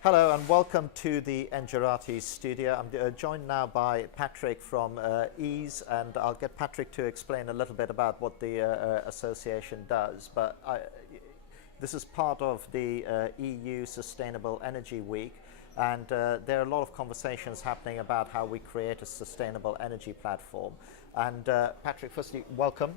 Hello and welcome to the Engerati studio. I'm joined now by Patrick from EASE, and I'll get Patrick to explain a little bit about what the association does. But this is part of the EU Sustainable Energy Week, and there are a lot of conversations happening about how we create a sustainable energy platform. And Patrick, firstly, welcome.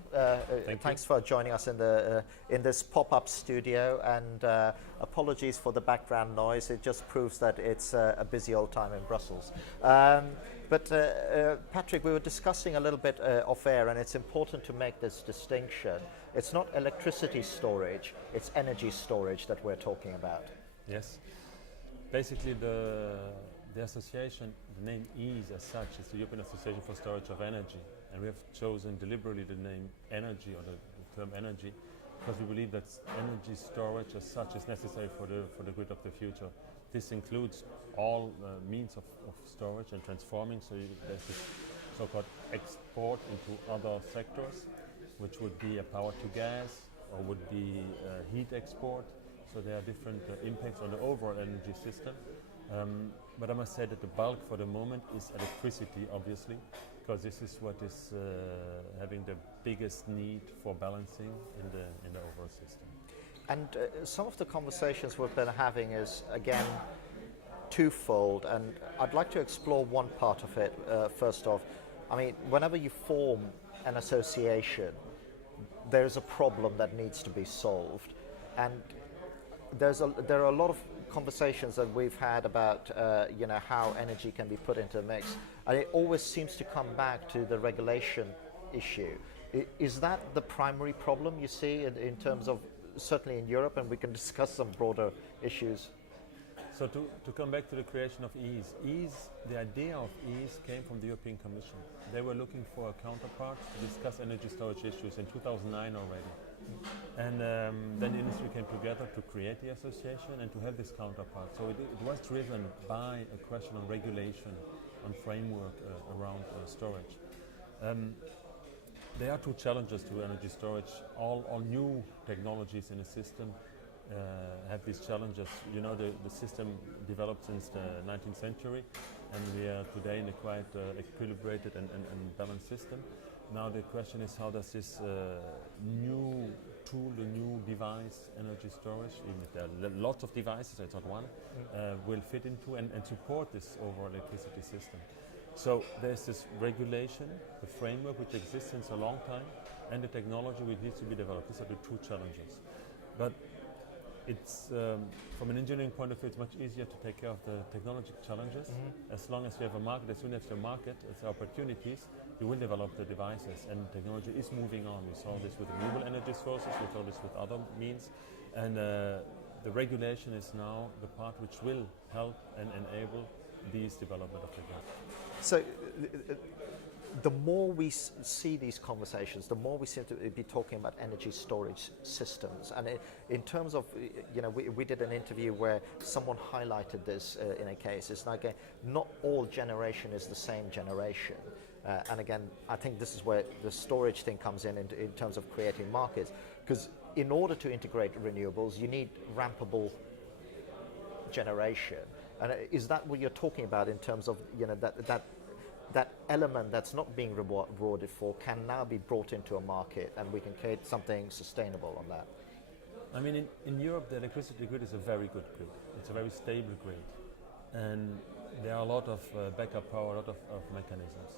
Thanks for joining us in this pop-up studio, and apologies for the background noise. It just proves that it's a busy old time in Brussels. But Patrick, we were discussing a little bit off air, and it's important to make this distinction. It's not electricity storage, it's energy storage that we're talking about. Yes. Basically, the association, the name EASE as such, is the European Association for Storage of Energy. And we have chosen deliberately the name energy, or the term energy, because we believe that energy storage as such is necessary for the grid of the future. This includes all means of storage and transforming, so there's this so-called export into other sectors, which would be a power to gas, or would be heat export. So there are different impacts on the overall energy system. But I must say that the bulk for the moment is electricity, obviously, because this is what is having the biggest need for balancing in the overall system. And some of the conversations we've been having is, again, twofold, and I'd like to explore one part of it first off. I mean, whenever you form an association, there's a problem that needs to be solved, and there are a lot of conversations that we've had about how energy can be put into a mix, and it always seems to come back to the regulation issue. Is that the primary problem you see in terms of, certainly in Europe, and we can discuss some broader issues? So to come back to the creation of EASE, the idea of EASE came from the European Commission. They were looking for a counterpart to discuss energy storage issues in 2009 already. And then the industry came together to create the association and to have this counterpart. So it was driven by a question on regulation, on framework around storage. There are two challenges to energy storage. All new technologies in a system have these challenges. You know, the system developed since the 19th century, and we are today in a quite equilibrated and balanced system. Now the question is, how does this new tool, the new device, energy storage, even if there are lots of devices, it's not one, will fit into and support this overall electricity system. So there's this regulation, the framework which exists since a long time, and the technology which needs to be developed. These are the two challenges. But it's, from an engineering point of view, it's much easier to take care of the technology challenges. As long as we have a market, as soon as the market, as opportunities, we will develop the devices, and technology is moving on. We saw this with renewable energy sources, we saw this with other means, and the regulation is now the part which will help and enable these development of technology. So the more we see these conversations, the more we seem to be talking about energy storage systems. And in terms of, we did an interview where someone highlighted this in a case. It's like not all generation is the same generation. And again, I think this is where the storage thing comes in terms of creating markets. Because in order to integrate renewables, you need rampable generation. And is that what you're talking about in terms of, that element that's not being rewarded for can now be brought into a market, and we can create something sustainable on that? I mean, in Europe, the electricity grid is a very good grid. It's a very stable grid. And there are a lot of backup power, a lot of mechanisms.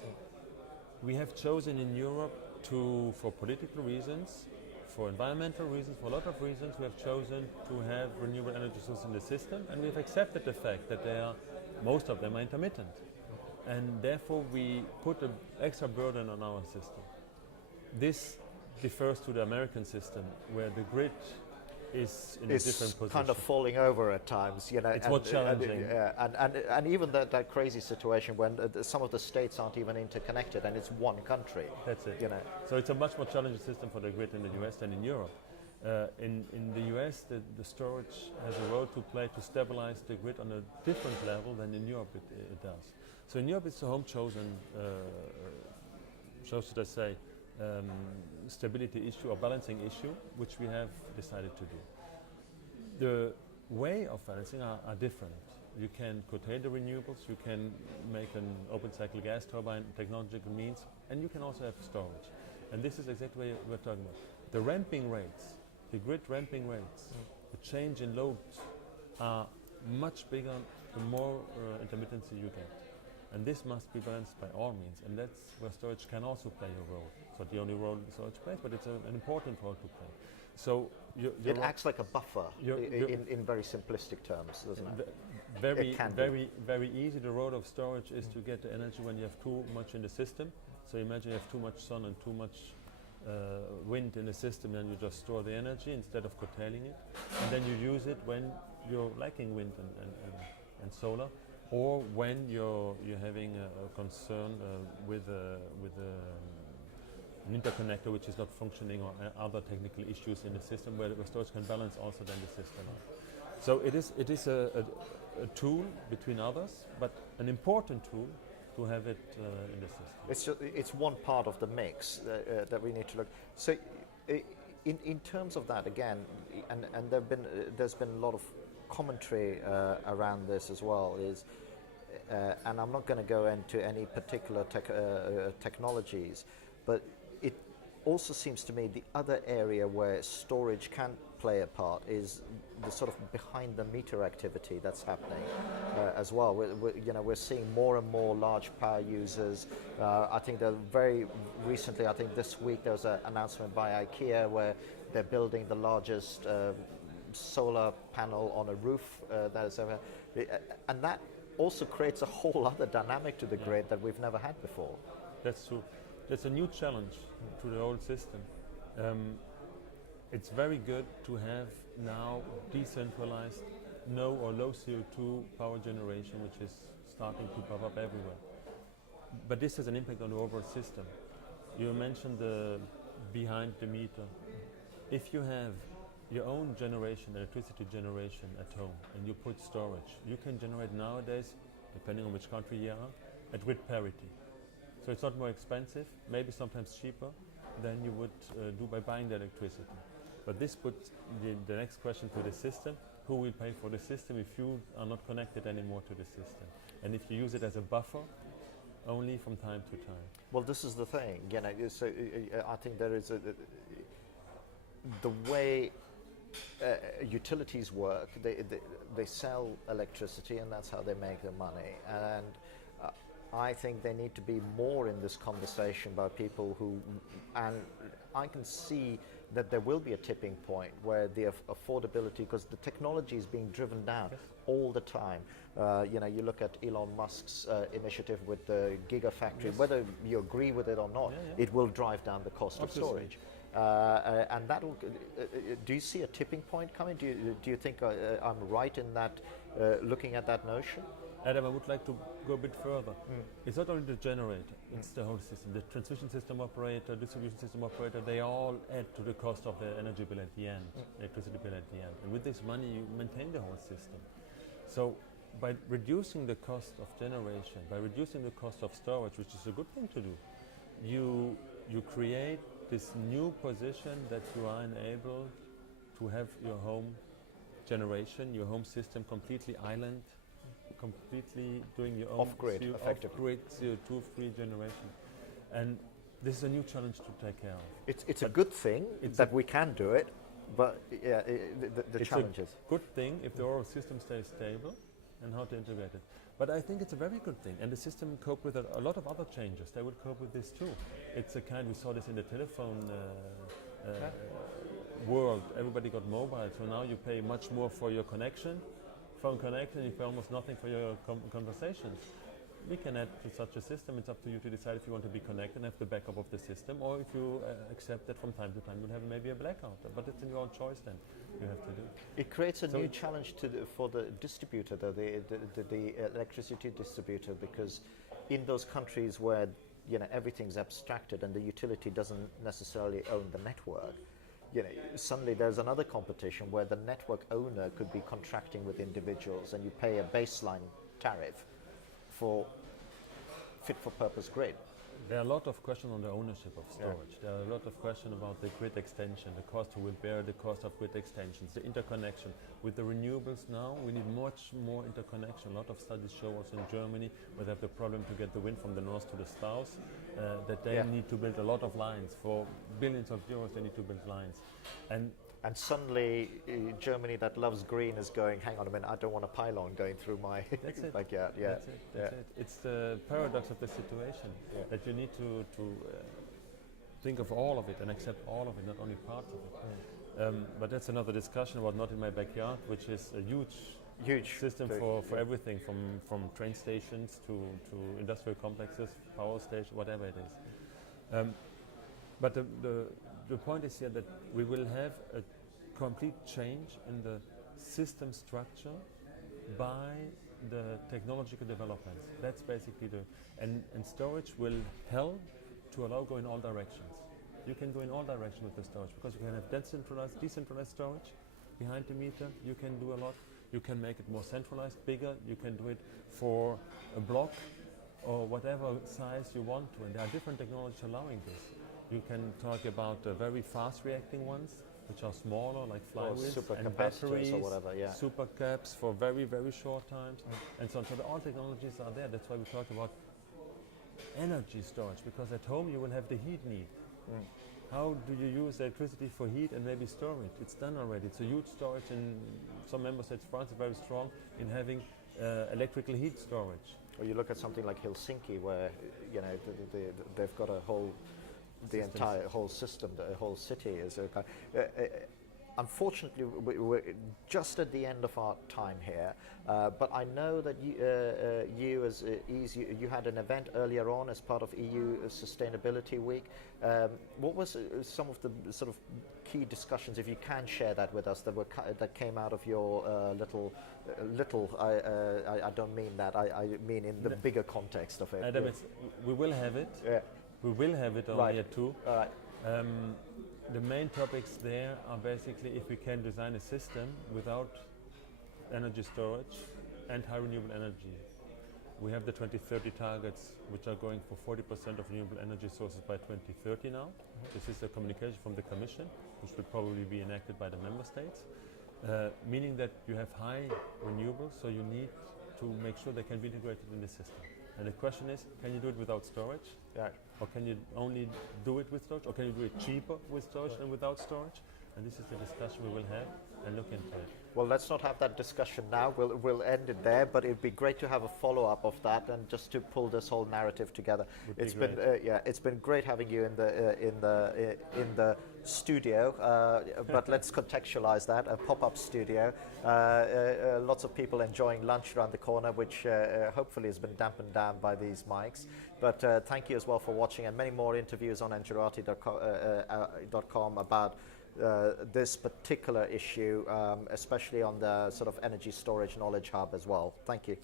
We have chosen in Europe for political reasons, for environmental reasons, for a lot of reasons, we have chosen to have renewable energy sources in the system, and we've accepted the fact that most of them are intermittent. And therefore we put an extra burden on our system. This differs to the American system, where the grid is in a different position. It's kind of falling over at times, It's more challenging. And even that crazy situation when some of the states aren't even interconnected, and it's one country. That's it. So it's a much more challenging system for the grid in the US than in Europe. In the US, the storage has a role to play to stabilize the grid on a different level than in Europe it does. So in Europe, it's a home-chosen, stability issue or balancing issue, which we have decided to do. way of balancing are different. You can curtail the renewables, you can make an open cycle gas turbine technological means, and you can also have storage. And this is exactly what we're talking about. The ramping rates, the grid ramping rates, the change in loads are much bigger the more intermittency you get. And this must be balanced by all means, and that's where storage can also play a role. It's not the only role storage plays, but it's an important role to play. So it acts like a buffer in very simplistic terms, doesn't it? Very easy. The role of storage is to get the energy when you have too much in the system. So imagine you have too much sun and too much wind in the system, and you just store the energy instead of curtailing it, and then you use it when you're lacking wind and solar, or when you're having a concern with an interconnector which is not functioning, or other technical issues in the system where the storage can balance also then the system. So it is a tool between others, but an important tool to have it in the system. It's one part of the mix that we need to look. So in terms of that, again, and there's been a lot of commentary around this as well, and I'm not going to go into any particular technologies, but it also seems to me the other area where storage can play a part is the sort of behind the meter activity that's happening as well. We're seeing more and more large power users. I think that very recently, I think this week, there was an announcement by IKEA where they're building the largest solar panel on a roof that's ever, and that also creates a whole other dynamic to the grid that we've never had before. That's true. That's a new challenge to the whole system. It's very good to have now decentralized no or low CO2 power generation, which is starting to pop up everywhere. But this has an impact on the overall system. You mentioned the behind the meter. If you have your own generation, electricity generation at home, and you put storage, you can generate nowadays, depending on which country you are, at grid parity. So it's not more expensive, maybe sometimes cheaper than you would do by buying the electricity. But this puts the next question to the system: who will pay for the system if you are not connected anymore to the system? And if you use it as a buffer, only from time to time. Well, this is the thing, so I think there is the way utilities work, they sell electricity and that's how they make their money. And I think they need to be more in this conversation by people who, and I can see that there will be a tipping point where the affordability, because the technology is being driven down all the time. You look at Elon Musk's initiative with the Gigafactory, whether you agree with it or not, it will drive down the cost of storage. And that'll. Do you see a tipping point coming? Do you think I'm right in that, looking at that notion? Adam, I would like to go a bit further. It's not only the generator, it's the whole system. The transmission system operator, distribution system operator, they all add to the cost of the energy bill at the end, electricity bill at the end. And with this money, you maintain the whole system. So by reducing the cost of generation, by reducing the cost of storage, which is a good thing to do, you create this new position that you are enabled to have your home generation, your home system completely island, completely doing your own off-grid CO2-free generation. And this is a new challenge to take care of. It's a good thing that we can do it, but the challenges. It's a good thing if the overall system stays stable and how to integrate it. But I think it's a very good thing, and the system cope with a lot of other changes. They will cope with this too. It's a kind, we saw this in the telephone world. Everybody got mobile, so now you pay much more for your connection. Phone connection, you pay almost nothing for your conversations. We can add to such a system. It's up to you to decide if you want to be connected and have the backup of the system, or if you accept that from time to time you'll have maybe a blackout. But it's in your own choice then. You have to do. It creates a new challenge for the distributor, though, the electricity distributor, because in those countries where everything's abstracted and the utility doesn't necessarily own the network, suddenly there's another competition where the network owner could be contracting with individuals, and you pay a baseline tariff for fit-for-purpose grid. There are a lot of questions on the ownership of storage. There are a lot of questions about the grid extension, the cost who will bear the cost of grid extensions, the interconnection. With the renewables now, we need much more interconnection. A lot of studies show us in Germany where they have the problem to get the wind from the north to the south, that they need to build a lot of lines. For billions of euros, they need to build lines. And suddenly, Germany that loves green is going, hang on a minute, I don't want a pylon going through my backyard. Yeah. That's it. That's it. It's the paradox of the situation that you need to think of all of it and accept all of it, not only parts of it. But that's another discussion about not in my backyard, which is a huge system for everything, from train stations to industrial complexes, power stations, whatever it is. But the point is here that we will have a complete change in the system structure by the technological developments. That's basically and storage will help to allow go in all directions. You can go in all directions with the storage because you can have decentralized storage behind the meter. You can do a lot. You can make it more centralized, bigger. You can do it for a block or whatever size you want to. And there are different technologies allowing this. You can talk about very fast reacting ones, which are smaller, like flywheels and batteries, or whatever, super caps for very, very short times, and so on. So all technologies are there. That's why we talk about energy storage, because at home you will have the heat need. How do you use electricity for heat and maybe storage? It's done already. It's a huge storage, and some member states, France is very strong in having electrical heat storage. Or you look at something like Helsinki, where they've got a whole entire whole system, the whole city is a kind. Unfortunately, we're just at the end of our time here, but I know that you as EUSEW, you had an event earlier on as part of EU Sustainability Week. What was some of the sort of key discussions, if you can share that with us, that came out of your I don't mean that, I mean in the bigger context of it. Adam, we will have it. Yeah. We will have it on here too. All right. The main topics there are basically if we can design a system without energy storage and high renewable energy. We have the 2030 targets, which are going for 40% of renewable energy sources by 2030 now. This is a communication from the Commission, which will probably be enacted by the member states, meaning that you have high renewables, so you need to make sure they can be integrated in the system. And the question is, can you do it without storage? Yeah. Or can you only do it with storage? Or can you do it cheaper with storage than without storage? And this is the discussion we will have and look into it. Well, let's not have that discussion now. We'll end it there. But it'd be great to have a follow-up of that and just to pull this whole narrative together. It's been great having you in the studio. But let's contextualize that, a pop-up studio. Lots of people enjoying lunch around the corner, which hopefully has been dampened down by these mics. But thank you as well for watching, and many more interviews on Engerati.com about this particular issue, especially on the sort of energy storage knowledge hub as well. Thank you.